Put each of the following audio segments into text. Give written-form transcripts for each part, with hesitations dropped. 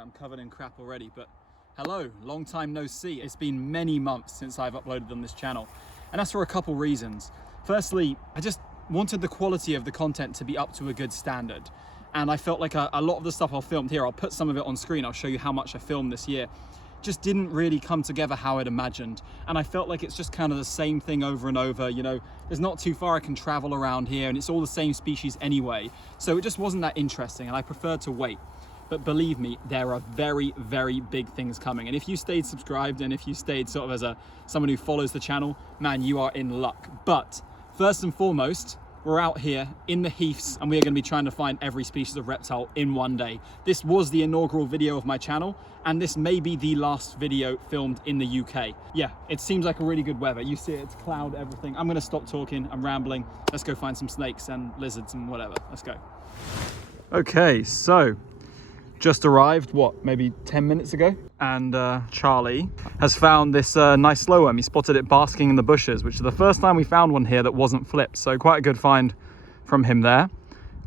I'm covered in crap already, but hello, long time no see. It's been many months since I've uploaded on this channel, and that's for a couple reasons. Firstly, I just wanted the quality of the content to be up to a good standard, and I felt like a lot of the stuff I filmed here, I'll put some of it on screen, I'll show you how much I filmed this year, just didn't really come together how I'd imagined. And I felt like it's just kind of the same thing over and over. You know, there's not too far I can travel around here, and it's all the same species anyway, so it just wasn't that interesting, and I preferred to wait. But believe me, there are very, very big things coming. And if you stayed subscribed, and if you stayed sort of as someone who follows the channel, man, you are in luck. But first and foremost, we're out here in the heaths, and we are going to be trying to find every species of reptile in one day. This was the inaugural video of my channel, and this may be the last video filmed in the UK. Yeah, it seems like a really good weather. You see it, it's cloud, everything. I'm going to stop talking, I'm rambling. Let's go find some snakes and lizards and whatever. Let's go. Okay, so just arrived, what, maybe 10 minutes ago? And Charlie has found this nice slow worm. He spotted it basking in the bushes, which is the first time we found one here that wasn't flipped. So quite a good find from him there.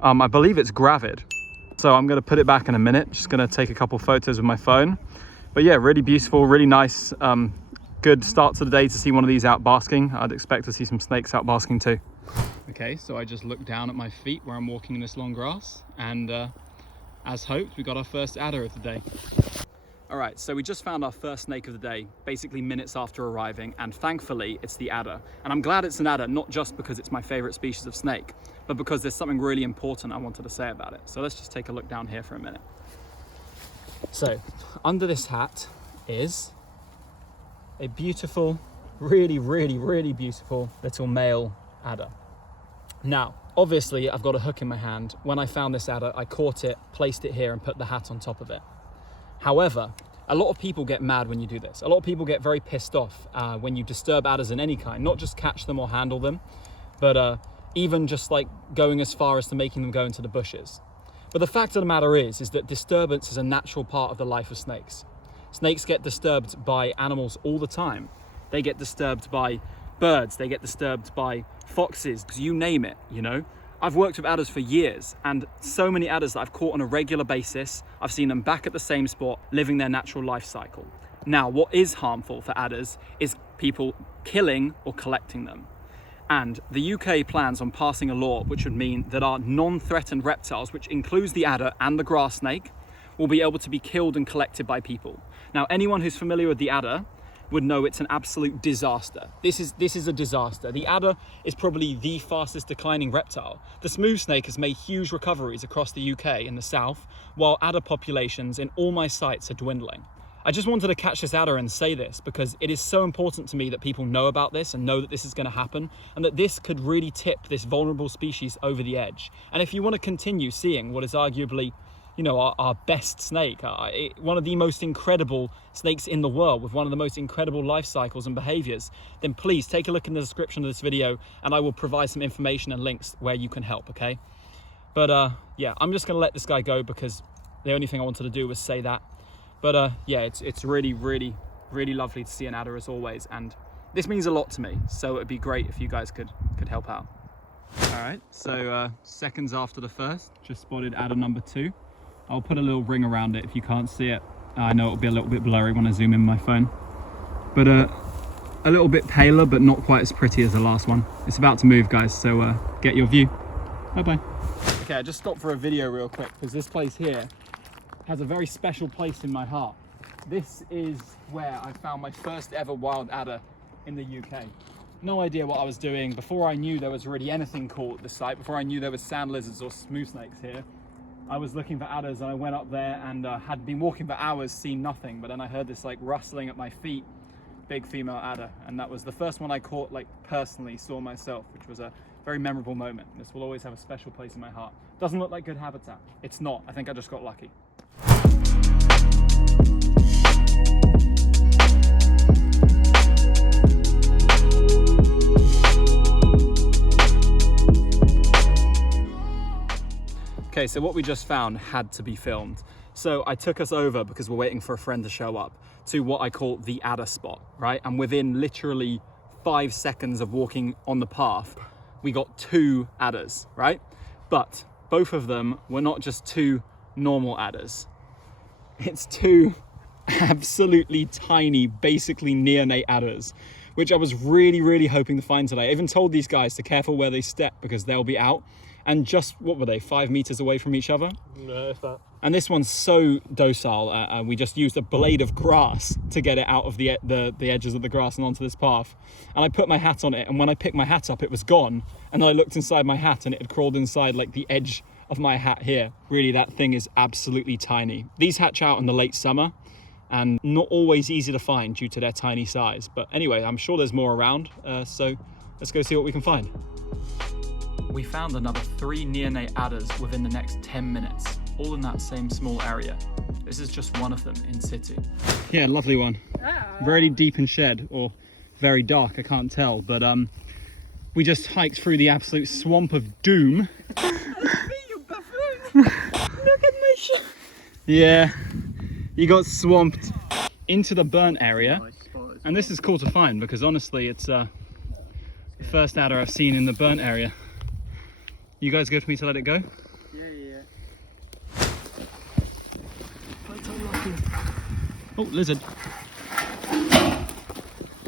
I believe it's gravid. So I'm gonna put it back in a minute. Just gonna take a couple photos with my phone. But yeah, really beautiful, really nice. Good start to the day to see one of these out basking. I'd expect to see some snakes out basking too. Okay, so I just looked down at my feet where I'm walking in this long grass, and as hoped, we got our first adder of the day. All right, so we just found our first snake of the day, basically minutes after arriving, and thankfully it's the adder. And I'm glad it's an adder, not just because it's my favorite species of snake, but because there's something really important I wanted to say about it. So let's just take a look down here for a minute. So under this hat is a beautiful, really, really, really beautiful little male adder. Now, obviously, I've got a hook in my hand. When I found this adder, I caught it, placed it here, and put the hat on top of it. However, a lot of people get mad when you do this. A lot of people get very pissed off when you disturb adders in any kind, not just catch them or handle them, but even just like going as far as to making them go into the bushes. But the fact of the matter is that disturbance is a natural part of the life of snakes. Snakes get disturbed by animals all the time. They get disturbed by birds, they get disturbed by foxes, you name it, you know. I've worked with adders for years, and so many adders that I've caught on a regular basis, I've seen them back at the same spot, living their natural life cycle. Now, what is harmful for adders is people killing or collecting them. And the UK plans on passing a law which would mean that our non-threatened reptiles, which includes the adder and the grass snake, will be able to be killed and collected by people. Now, anyone who's familiar with the adder would know it's an absolute disaster. This is a disaster. The adder is probably the fastest declining reptile. The smooth snake has made huge recoveries across the UK in the south, while adder populations in all my sites are dwindling. I just wanted to catch this adder and say this because it is so important to me that people know about this and know that this is going to happen, and that this could really tip this vulnerable species over the edge. And if you want to continue seeing what is arguably, you know, our best snake, one of the most incredible snakes in the world with one of the most incredible life cycles and behaviors, then please take a look in the description of this video and I will provide some information and links where you can help, okay? But yeah, I'm just gonna let this guy go because the only thing I wanted to do was say that. But yeah, it's really, really, really lovely to see an adder as always, and this means a lot to me, so it'd be great if you guys could help out. All right, so seconds after the first, just spotted adder number 2. I'll put a little ring around it if you can't see it. I know it'll be a little bit blurry when I zoom in my phone. But a little bit paler, but not quite as pretty as the last one. It's about to move, guys, so get your view. Bye-bye. Okay, I just stopped for a video real quick because this place here has a very special place in my heart. This is where I found my first ever wild adder in the UK. No idea what I was doing. Before I knew there was really anything caught at the site, before I knew there was sand lizards or smooth snakes here, I was looking for adders, and I went up there and had been walking for hours, seen nothing, but then I heard this like rustling at my feet, big female adder, and that was the first one I caught, like personally saw myself, which was a very memorable moment. This will always have a special place in my heart. Doesn't look like good habitat. It's not. I think I just got lucky. Okay, so what we just found had to be filmed. So I took us over, because we're waiting for a friend to show up, to what I call the adder spot, right? And within literally 5 seconds of walking on the path, we got 2 adders, right? But both of them were not just 2 normal adders. it's two absolutely tiny, basically neonate adders, which I was really hoping to find today. I even told these guys to careful where they step because they'll be out. And just, what were they, 5 meters away from each other? No, if that. And this one's so docile, we just used a blade of grass to get it out of the edges of the grass and onto this path. And I put my hat on it, and when I picked my hat up, it was gone. And then I looked inside my hat, and it had crawled inside like the edge of my hat here. Really, that thing is absolutely tiny. These hatch out in the late summer, and not always easy to find due to their tiny size. But anyway, I'm sure there's more around, so let's go see what we can find. We found another 3 neonate adders within the next 10 minutes, all in that same small area. This is just one of them in situ. Yeah, lovely one. Very deep in shed, or very dark, I can't tell, but we just hiked through the absolute swamp of doom. You buffoon! Look at me! Yeah, you got swamped into the burnt area, and this is cool to find because honestly it's the first adder I've seen in the burnt area. You guys good for me to let it go? Yeah. Oh, lizard.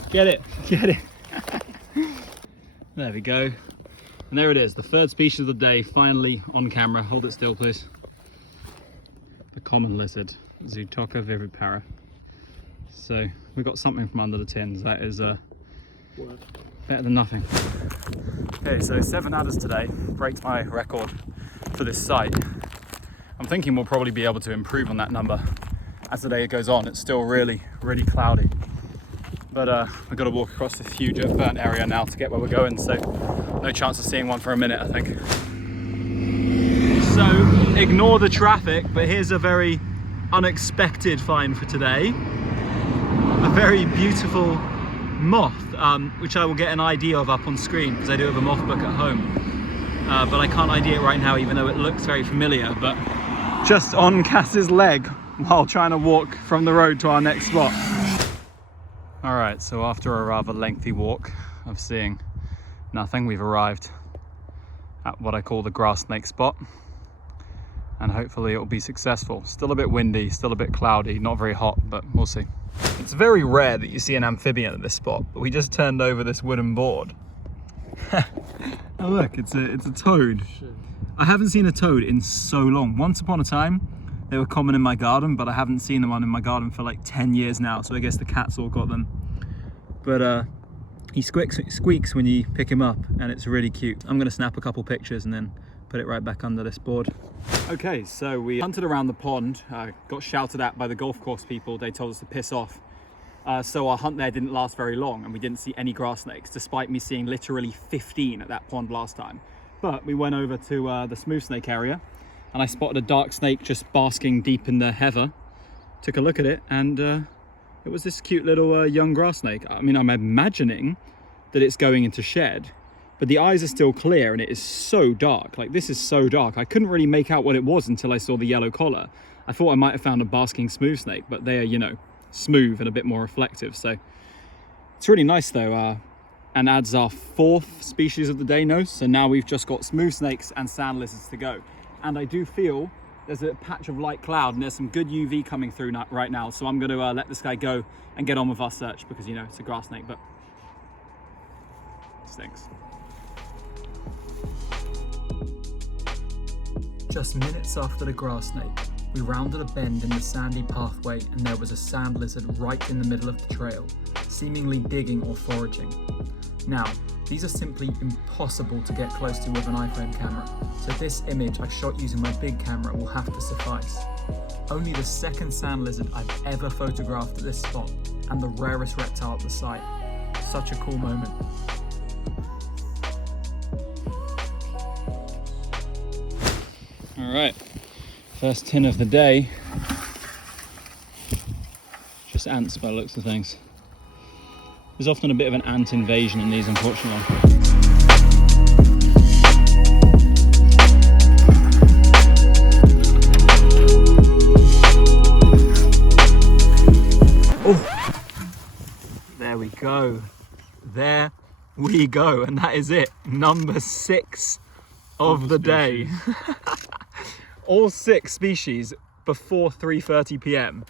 Get it. There we go. And there it is, the third species of the day, finally on camera. Hold it still, please. The common lizard, Zootoca vivipara. So we got something from under the tins. That is better than nothing. Okay, so 7 adders today, breaks my record for this site. I'm thinking we'll probably be able to improve on that number as the day goes on. It's still really cloudy. But we've got to walk across this huge burnt area now to get where we're going, so no chance of seeing one for a minute, I think. So ignore the traffic, but here's a very unexpected find for today. A very beautiful moth, which I will get an ID of up on screen because I do have a moth book at home. But I can't ID it right now, even though it looks very familiar. But just on Cass's leg while trying to walk from the road to our next spot. All right, so after a rather lengthy walk of seeing nothing, we've arrived at what I call the grass snake spot. And hopefully it will be successful. Still a bit windy, still a bit cloudy, not very hot, but we'll see. It's very rare that you see an amphibian at this spot, but we just turned over this wooden board. Oh look, it's a toad. I haven't seen a toad in so long. Once upon a time, they were common in my garden, but I haven't seen one in my garden for like 10 years now, so I guess the cats all got them. But he squeaks when you pick him up, and it's really cute. I'm gonna snap a couple pictures and then put it right back under this board. Okay, so we hunted around the pond, got shouted at by the golf course people. They told us to piss off. So our hunt there didn't last very long, and we didn't see any grass snakes, despite me seeing literally 15 at that pond last time. But we went over to the smooth snake area, and I spotted a dark snake just basking deep in the heather. Took a look at it, and it was this cute little young grass snake. I mean, I'm imagining that it's going into shed, but the eyes are still clear, and it is so dark. Like, this is so dark. I couldn't really make out what it was until I saw the yellow collar. I thought I might have found a basking smooth snake, but they are, you know, smooth and a bit more reflective. So it's really nice though, and adds our 4th species of the day now. So now we've just got smooth snakes and sand lizards to go. And I do feel there's a patch of light cloud, and there's some good UV coming through right now. So I'm going to let this guy go and get on with our search, because, you know, it's a grass snake, but it stinks. Just minutes after the grass snake, we rounded a bend in the sandy pathway, and there was a sand lizard right in the middle of the trail, seemingly digging or foraging. Now, these are simply impossible to get close to with an iPhone camera, so this image I shot using my big camera will have to suffice. Only the 2nd sand lizard I've ever photographed at this spot, and the rarest reptile at the site. Such a cool moment. All right. First tin of the day. Just ants by the looks of things. There's often a bit of an ant invasion in these, unfortunately. Oh, there we go. There we go. And that is it. Number 6 of the day. All 6 species before 3:30 p.m.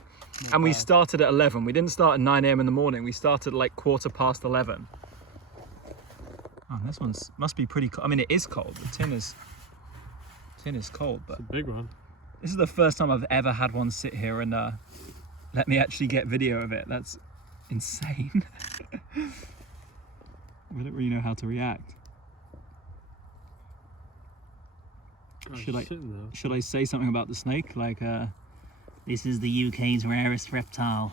and we started at 11. We didn't start at 9 a.m. in the morning. We started at like 11:15. Oh, this one's must be pretty cold. I mean, it is cold. The tin is cold, but it's a big one. this is the first time I've ever had one sit here and let me actually get video of it. That's insane. I don't really know how to react. God, Should I say something about the snake? Like, this is the UK's rarest reptile.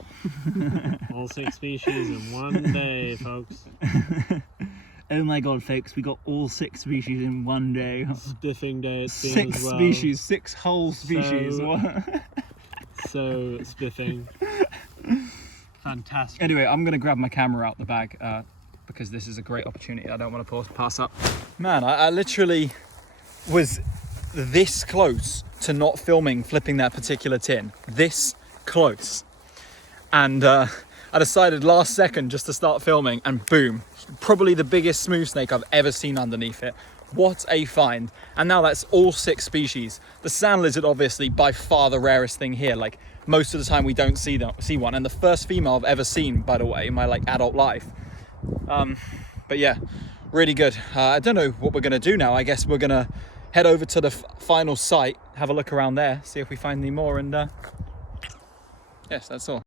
All 6 species in one day, folks. Oh my god, folks, we got all 6 species in one day. Spiffing day it's been 6 as well. species, 6 whole species. So spiffing. Fantastic. Anyway, I'm gonna grab my camera out the bag because this is a great opportunity. I don't want to pass up. Man, I literally was this close to not filming flipping that particular tin. This close. And I decided last second just to start filming, and boom, probably the biggest smooth snake I've ever seen underneath it. What a find. And now that's all 6 species. The sand lizard, obviously, by far the rarest thing here. Like, most of the time we don't see one. And the first female I've ever seen, by the way, in my like adult life. But yeah, really good. I don't know what we're gonna do now. I guess we're gonna head over to the final site, have a look around there, see if we find any more, and yes, that's all.